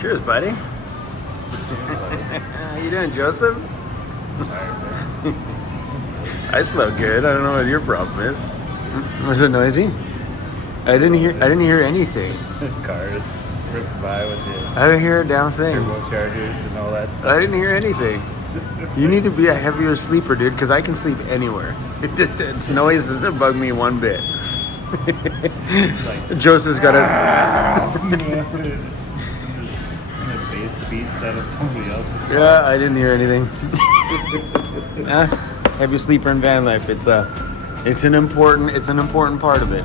Cheers, buddy. How you doing, Joseph? I slept good. I don't know what your problem is. Was it noisy? I didn't hear anything. Cars ripping by with the I didn't hear a damn thing. turbochargers and all that stuff. I didn't hear anything. You need to be a heavier sleeper, dude, because I can sleep anywhere. It's noise doesn't bug me one bit. Joseph's got a bass beats out of somebody else's car. Yeah, I didn't hear anything. Heavy sleeper in van life. It's an important part of it.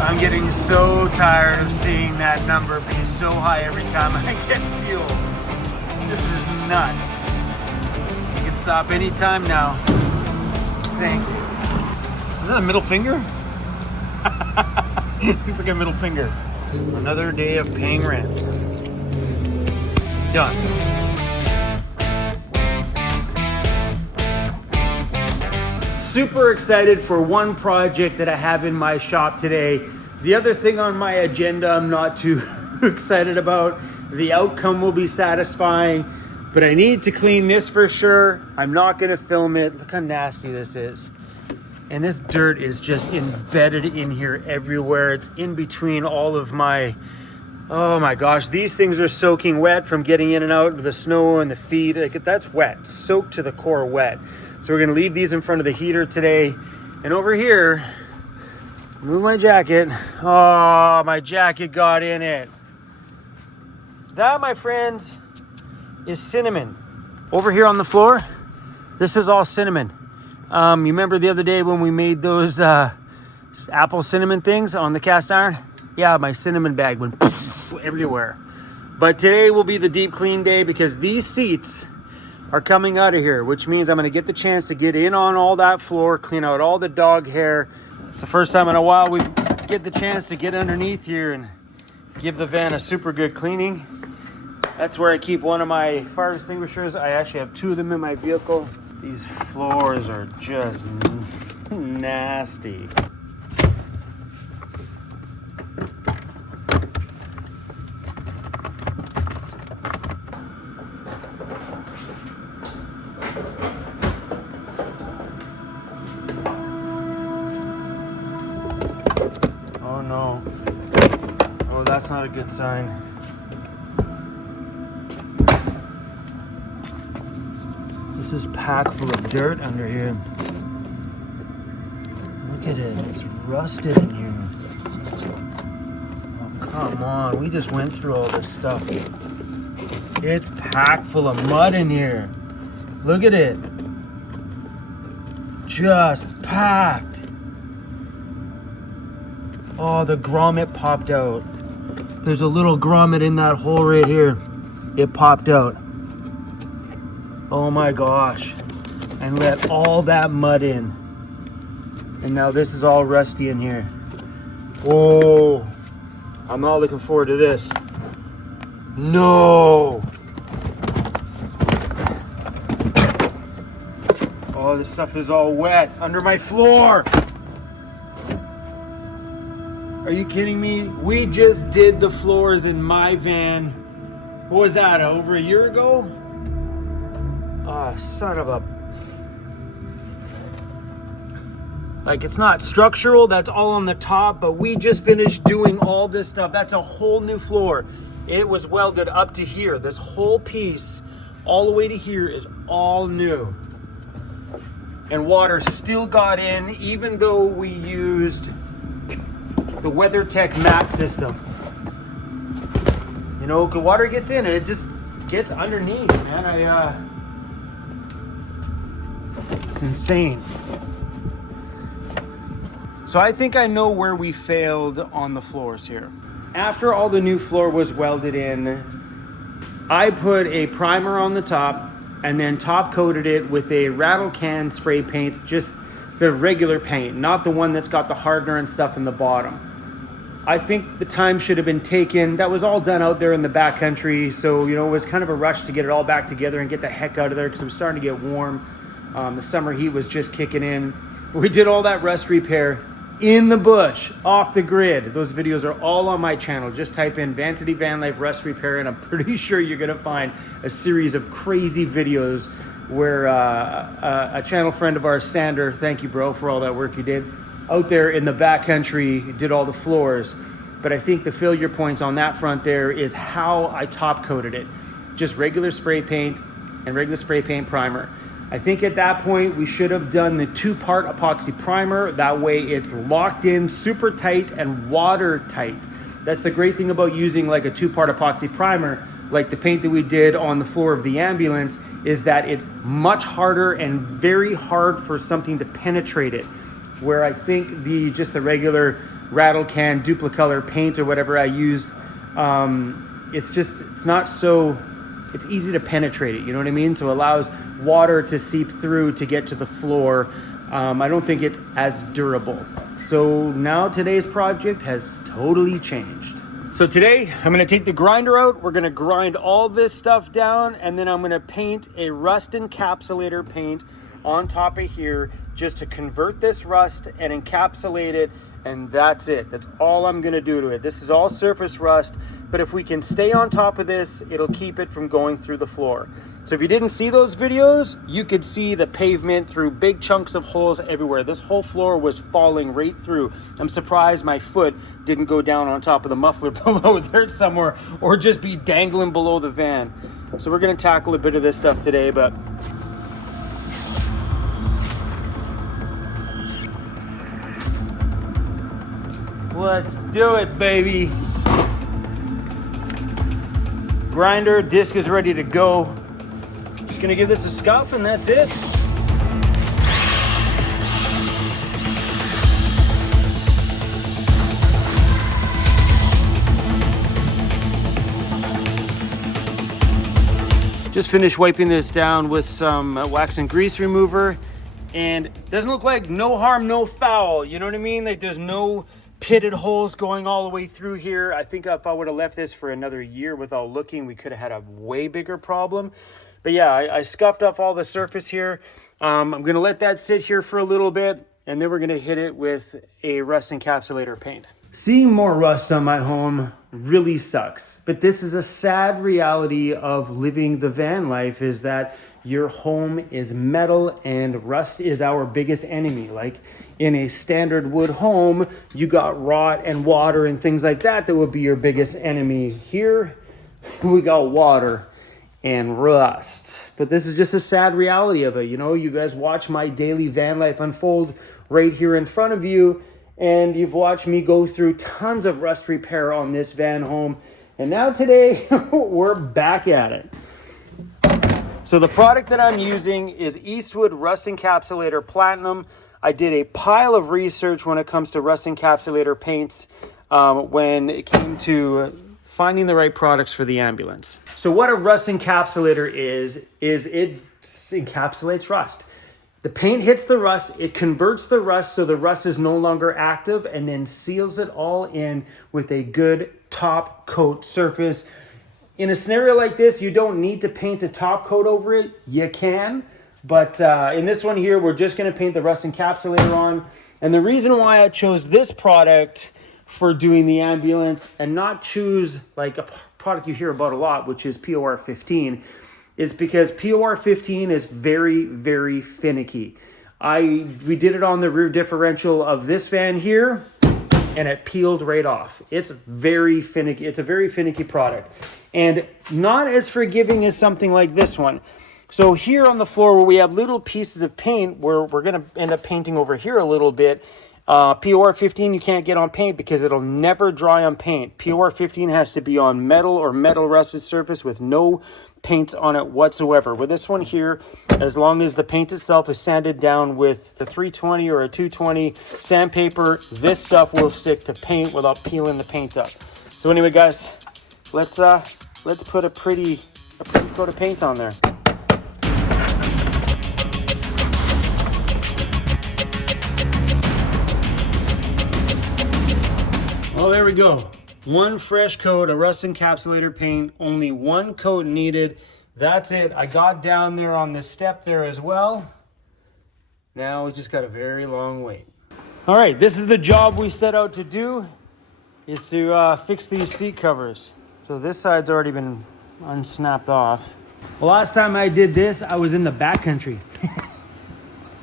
I'm getting so tired of seeing that number be so high every time I get fuel. This is nuts. You can stop anytime now. Thank you. Is that a middle finger? Looks like a middle finger. Another day of paying rent. Done. Super excited for one project that I have in my shop today. The other thing on my agenda I'm not too excited about. The outcome will be satisfying, but I need to clean this for sure. I'm not gonna film it. Look how nasty this is. And this dirt is just embedded in here everywhere. It's in between all of my, oh my gosh, these things are soaking wet from getting in and out of the snow and the feet. Like, that's wet, soaked to the core wet. So we're gonna leave these in front of the heater today. And over here, move my jacket. Oh, my jacket got in it. That, my friends, is cinnamon. Over here on the floor, this is all cinnamon. You remember the other day when we made those apple cinnamon things on the cast iron? Yeah, my cinnamon bag went everywhere. But today will be the deep clean day because these seats are coming out of here, which means I'm gonna get the chance to get in on all that floor, clean out all the dog hair. It's the first time in a while we get the chance to get underneath here and give the van a super good cleaning. That's where I keep one of my fire extinguishers. I actually have two of them in my vehicle. These floors are just nasty. Oh no. Oh, that's not a good sign. This is packed full of dirt under here. Look at it, it's rusted in here. Oh, come on, we just went through all this stuff. It's packed full of mud in here. Look at it. Just packed. Oh, the grommet popped out. There's a little grommet in that hole right here. It popped out. Oh my gosh. And let all that mud in. And now this is all rusty in here. Whoa. I'm not looking forward to this. No. Oh, this stuff is all wet under my floor. Are you kidding me? We just did the floors in my van. What was that, over a year ago? Ah, son of a... Like, it's not structural, that's all on the top, but we just finished doing all this stuff. That's a whole new floor. It was welded up to here. This whole piece, all the way to here, is all new. And water still got in, even though we used the WeatherTech mat system. You know, the water gets in and it just gets underneath, man. It's insane. So I think I know where we failed on the floors here. After all the new floor was welded in, I put a primer on the top and then top coated it with a rattle can spray paint, just the regular paint, not the one that's got the hardener and stuff in the bottom. I think the time should have been taken. That was all done out there in the backcountry, so you know, it was kind of a rush to get it all back together and get the heck out of there because it was starting to get warm. The summer heat was just kicking in. We did all that rust repair. in the bush, off the grid. Those videos are all on my channel. Just type in Vancity Vanlife Rust Repair and I'm pretty sure you're gonna find a series of crazy videos where a channel friend of ours, Sander, thank you bro for all that work you did, out there in the backcountry, did all the floors. But I think the failure points on that front there is how I top coated it. Just regular spray paint and regular spray paint primer. I think at that point we should have done the 2-part epoxy primer. That way it's locked in, super tight and watertight. That's the great thing about using like a 2-part epoxy primer, like the paint that we did on the floor of the ambulance, is that it's much harder and very hard for something to penetrate it. Where I think just the regular rattle can duplicolor paint or whatever I used, it's easy to penetrate it, you know what I mean? So it allows water to seep through to get to the floor. I don't think it's as durable. So now today's project has totally changed. So today I'm gonna take the grinder out. We're gonna grind all this stuff down and then I'm gonna paint a rust encapsulator paint on top of here just to convert this rust and encapsulate it, and that's it. That's all I'm gonna do to it. This is all surface rust, but if we can stay on top of this, it'll keep it from going through the floor. So if you didn't see those videos, you could see the pavement through big chunks of holes everywhere. This whole floor was falling right through. I'm surprised my foot didn't go down on top of the muffler below there somewhere or just be dangling below the van. So we're gonna tackle a bit of this stuff today, but let's do it, baby. Grinder, disc is ready to go. Just gonna give this a scuff and that's it. Just finished wiping this down with some wax and grease remover, and it doesn't look like no harm, no foul. You know what I mean? Like there's no pitted holes going all the way through here. I think if I would have left this for another year without looking, we could have had a way bigger problem. But yeah, I scuffed off all the surface here. I'm gonna let that sit here for a little bit, and then we're gonna hit it with a rust encapsulator paint. Seeing more rust on my home really sucks, but this is a sad reality of living the van life, is that your home is metal and rust is our biggest enemy. Like in a standard wood home, you got rot and water and things like that that would be your biggest enemy. Here, we got water and rust. But this is just a sad reality of it. You know, you guys watch my daily van life unfold right here in front of you, and you've watched me go through tons of rust repair on this van home. And now today, we're back at it. So the product that I'm using is Eastwood Rust Encapsulator Platinum. I did a pile of research when it comes to rust encapsulator paints when it came to finding the right products for the ambulance. So what a rust encapsulator is it encapsulates rust. The paint hits the rust, it converts the rust so the rust is no longer active, and then seals it all in with a good top coat surface. In a scenario like this, you don't need to paint a top coat over it. You can, but in this one here, we're just gonna paint the rust encapsulator on. And the reason why I chose this product for doing the ambulance and not choose like a product you hear about a lot, which is POR 15, is because POR 15 is very, very finicky. We did it on the rear differential of this van here, and it peeled right off. It's very finicky. It's a very finicky product, and not as forgiving as something like this one. So here on the floor where we have little pieces of paint, where we're gonna end up painting over here a little bit, POR 15 you can't get on paint because it'll never dry on paint. POR 15 has to be on metal or metal rusted surface with no paint on it whatsoever. With this one here, as long as the paint itself is sanded down with a 320 or a 220 sandpaper, this stuff will stick to paint without peeling the paint up. So anyway, guys, let's put a pretty coat of paint on there. Well, there we go. One fresh coat of rust encapsulator paint, only one coat needed. That's it. I got down there on the step there as well. Now we just got a very long wait. All right, this is the job we set out to do, is to fix these seat covers. So this side's already been unsnapped off. The last time I did this, I was in the backcountry.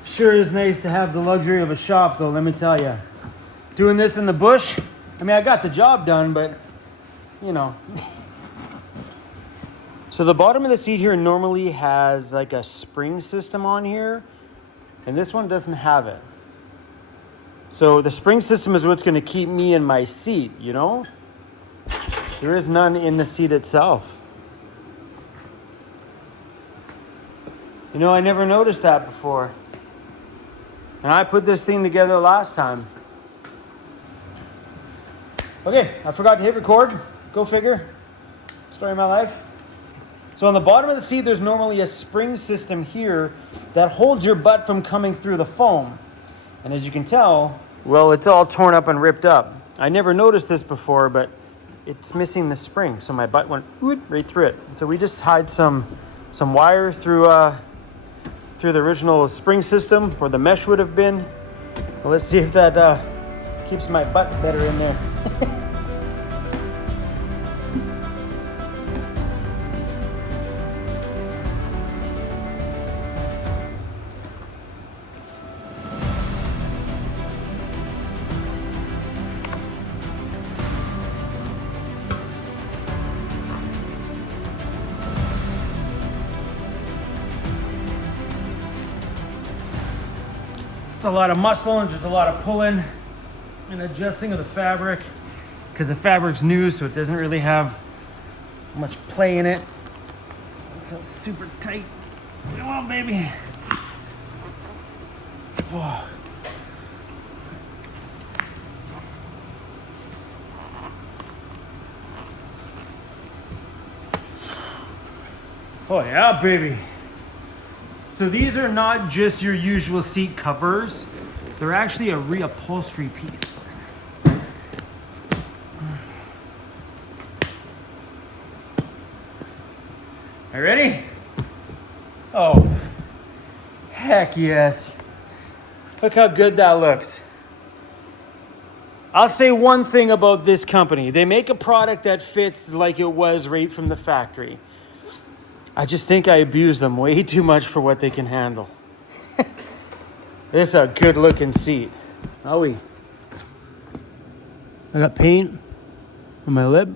Sure is nice to have the luxury of a shop though, let me tell you. Doing this in the bush, I mean, I got the job done, but you know. So the bottom of the seat here normally has like a spring system on here, and this one doesn't have it. So the spring system is what's going to keep me in my seat, you know? There is none in the seat itself. You know, I never noticed that before. And I put this thing together last time. Okay, I forgot to hit record. Go figure. Story of my life. So on the bottom of the seat, there's normally a spring system here that holds your butt from coming through the foam. And as you can tell, well, it's all torn up and ripped up. I never noticed this before, but it's missing the spring. So my butt went right through it. So we just tied some wire through the original spring system where the mesh would have been. Well, let's see if that keeps my butt better in there. A lot of muscle and just a lot of pulling and adjusting of the fabric because the fabric's new, so it doesn't really have much play in it. So it's super tight. Come on, baby. Whoa. Oh yeah, baby. So these are not just your usual seat covers. They're actually a reupholstery piece. Are you ready? Oh, heck yes. Look how good that looks. I'll say one thing about this company. They make a product that fits like it was right from the factory. I just think I abuse them way too much for what they can handle. This is a good looking seat. Oh, I got paint on my lip.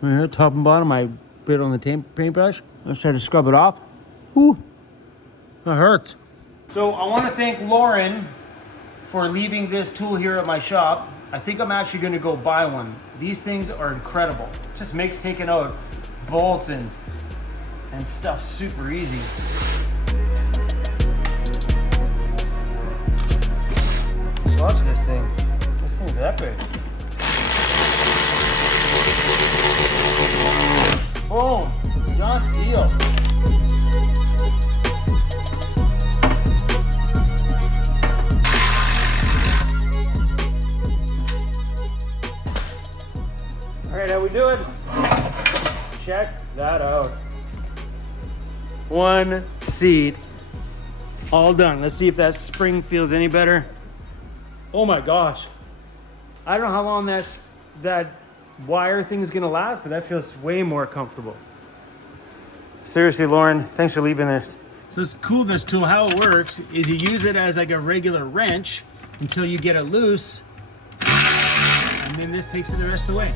Right here, top and bottom. I put it on the paintbrush. Let's try to scrub it off. Ooh, that hurts. So I want to thank Lauren for leaving this tool here at my shop. I think I'm actually going to go buy one. These things are incredible. It just makes taking out bolts and stuff super easy. Watch this thing. This thing's epic. Boom. Done deal. All right, how we doing? Check that out. One seat, all done. Let's see if that spring feels any better. Oh my gosh. I don't know how long that wire thing is gonna last, but that feels way more comfortable. Seriously, Lauren, thanks for leaving this. So it's cool, this tool. How it works is you use it as like a regular wrench until you get it loose, and then this takes it the rest of the way.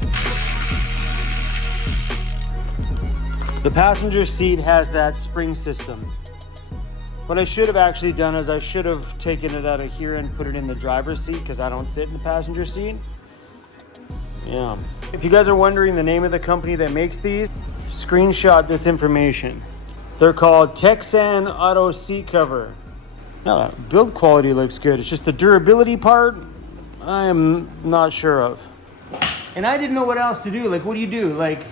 The passenger seat has that spring system. What I should have actually done is I should have taken it out of here and put it in the driver's seat because I don't sit in the passenger seat. Yeah. If you guys are wondering the name of the company that makes these, screenshot this information. They're called Texan Auto Seat Cover. Now, build quality looks good. It's just the durability part, I am not sure of. And I didn't know what else to do. Like, what do you do? Like,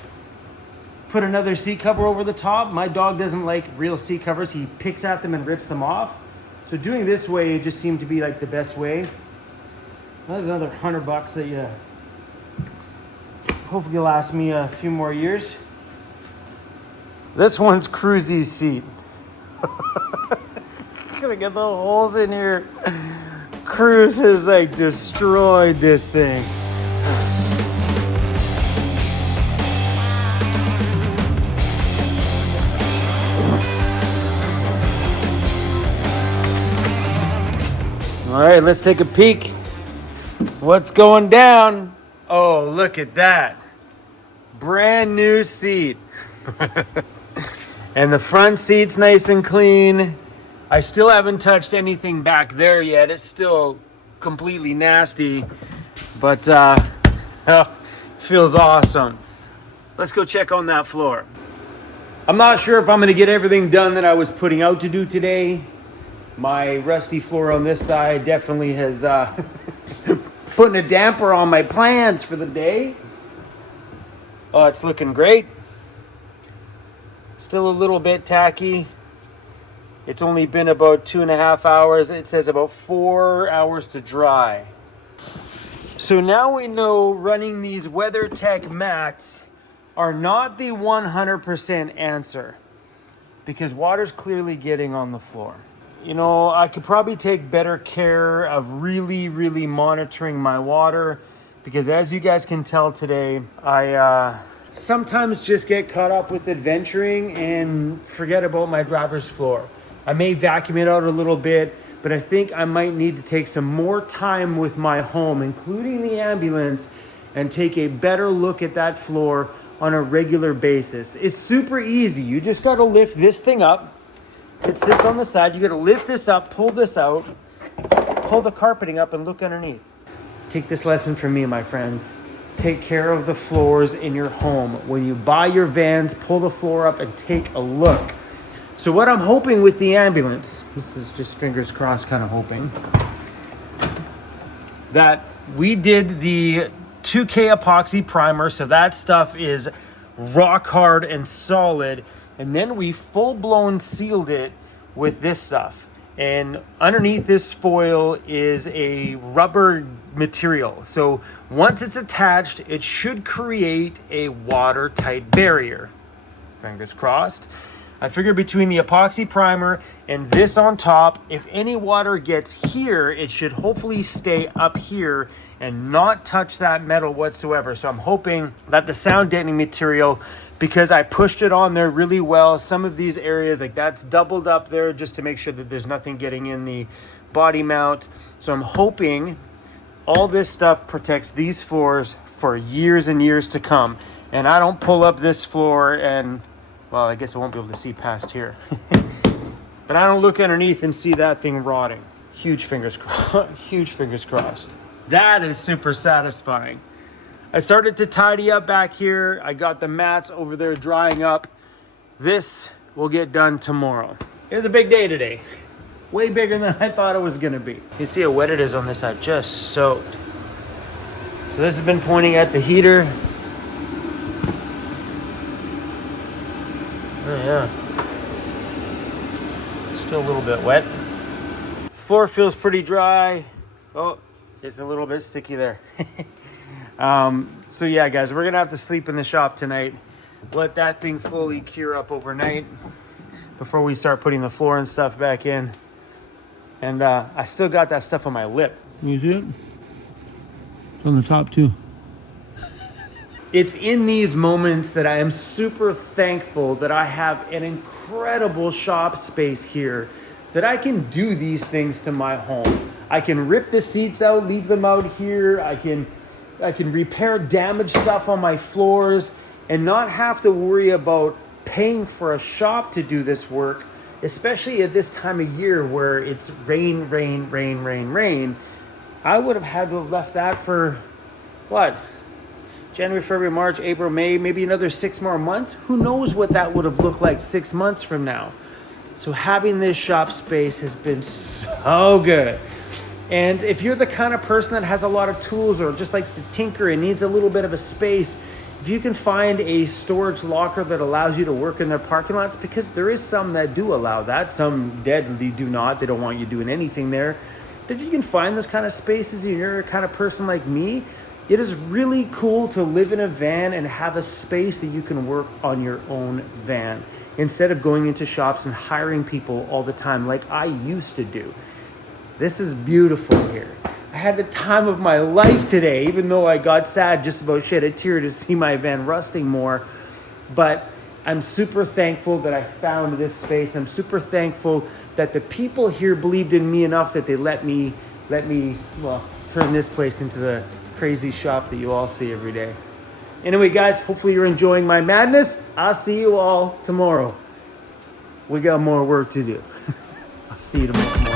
put another seat cover over the top? My dog doesn't like real seat covers. He picks at them and rips them off. So doing this way just seemed to be like the best way. That's another $100 that you hopefully last me a few more years. This one's Cruzy's seat. Gonna get the holes in here. Cruise has like destroyed this thing. All right, let's take a peek. What's going down? Oh, look at that. Brand new seat. And the front seat's nice and clean. I still haven't touched anything back there yet. It's still completely nasty, but feels awesome. Let's go check on that floor. I'm not sure if I'm gonna get everything done that I was putting out to do today. My rusty floor on this side definitely has putting a damper on my plans for the day. Oh, it's looking great. Still a little bit tacky. It's only been about 2.5 hours. It says about 4 hours to dry. So now we know running these WeatherTech mats are not the 100% answer, because water's clearly getting on the floor. You know, I could probably take better care of really monitoring my water, because as you guys can tell today, I sometimes just get caught up with adventuring and forget about my driver's floor. I may vacuum it out a little bit, but I think I might need to take some more time with my home, including the ambulance, and take a better look at that floor on a regular basis. It's super easy. You just got to lift this thing up. It sits on the side. You got to lift this up, pull this out, pull the carpeting up, and look underneath. Take this lesson from me, my friends. Take care of the floors in your home. When you buy your vans, pull the floor up and take a look. So what I'm hoping with the ambulance, this is just fingers crossed kind of hoping, that we did the 2K epoxy primer, so that stuff is rock hard and solid, and then we full-blown sealed it with this stuff. And underneath this foil is a rubber material. So once it's attached, it should create a watertight barrier. Fingers crossed. I figure between the epoxy primer and this on top, if any water gets here, it should hopefully stay up here and not touch that metal whatsoever. So I'm hoping that the sound deadening material, because I pushed it on there really well, some of these areas, like that's doubled up there just to make sure that there's nothing getting in the body mount. So I'm hoping all this stuff protects these floors for years and years to come. And I don't pull up this floor and, well, I guess I won't be able to see past here. But I don't look underneath and see that thing rotting. Huge fingers crossed. That is super satisfying. I started to tidy up back here. I got the mats over there drying up. This will get done tomorrow. It was a big day today. Way bigger than I thought it was gonna be. You see how wet it is on this side, just soaked. So this has been pointing at the heater. Oh yeah. Still a little bit wet. Floor feels pretty dry. Oh, it's a little bit sticky there. So yeah, guys, we're gonna have to sleep in the shop tonight. Let that thing fully cure up overnight before we start putting the floor and stuff back in. And I still got that stuff on my lip. You see it? It's on the top too. It's in these moments that I am super thankful that I have an incredible shop space here, that I can do these things to my home. I can rip the seats out, leave them out here. I can repair damaged stuff on my floors and not have to worry about paying for a shop to do this work, especially at this time of year where it's rain. I would have had to have left that for, what? January, February, March, April, May, maybe another 6 more months. Who knows what that would have looked like 6 months from now. So having this shop space has been so good. And if you're the kind of person that has a lot of tools or just likes to tinker and needs a little bit of a space, if you can find a storage locker that allows you to work in their parking lots, because there is some that do allow that, some deadly do not, they don't want you doing anything there. But if you can find those kind of spaces and you're a kind of person like me, it is really cool to live in a van and have a space that you can work on your own van instead of going into shops and hiring people all the time like I used to do. This is beautiful here. I had the time of my life today, even though I got sad, just about shed a tear to see my van rusting more. But I'm super thankful that I found this space. I'm super thankful that the people here believed in me enough that they let me, well, turn this place into the crazy shop that you all see every day. Anyway, guys, hopefully you're enjoying my madness. I'll see you all tomorrow. We got more work to do. I'll see you tomorrow.